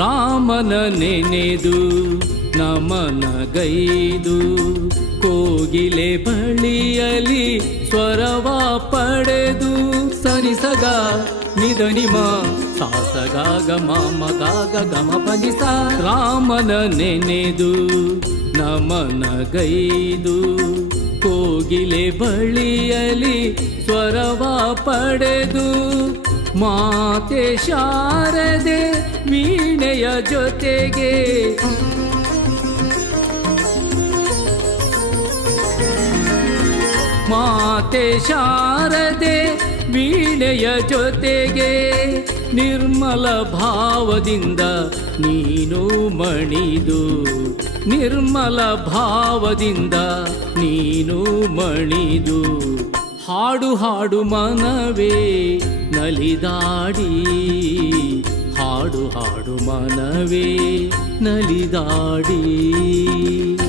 ರಾಮನ ನೆನೆದು ನಮನಗೈದು ಕೋಗಿಲೆ ಬಳಿಯಲಿ ಸ್ವರವ ಪಡೆದು ಸನಿಸಗ ನಿಧನಿಮ ಸಾಸಗಾಗ ಮಗಾಗ ಗಮ ಪನಿಸ ರಾಮನ ನೆನೆದು ನಮನಗೈದು ಕೋಗಿಲೆ ಬಳಿಯಲಿ ಸ್ವರವ ಪಡೆದು ಮಾತೆ ಶಾರದೆ ವೀಣೆಯ ಜೊತೆಗೆ ಮಾತೆ ಶಾರದೆ ವೀಣೆಯ ಜೊತೆಗೆ ನಿರ್ಮಲ ಭಾವದಿಂದ ನೀನು ಮಣಿದು ನಿರ್ಮಲ ಭಾವದಿಂದ ನೀನು ಮಣಿದು ಹಾಡು ಹಾಡು ಮನವೇ ನಲಿದಾಡಿ ಹಾಡು ಹಾಡು ಮನವೇ ನಲಿದಾಡಿ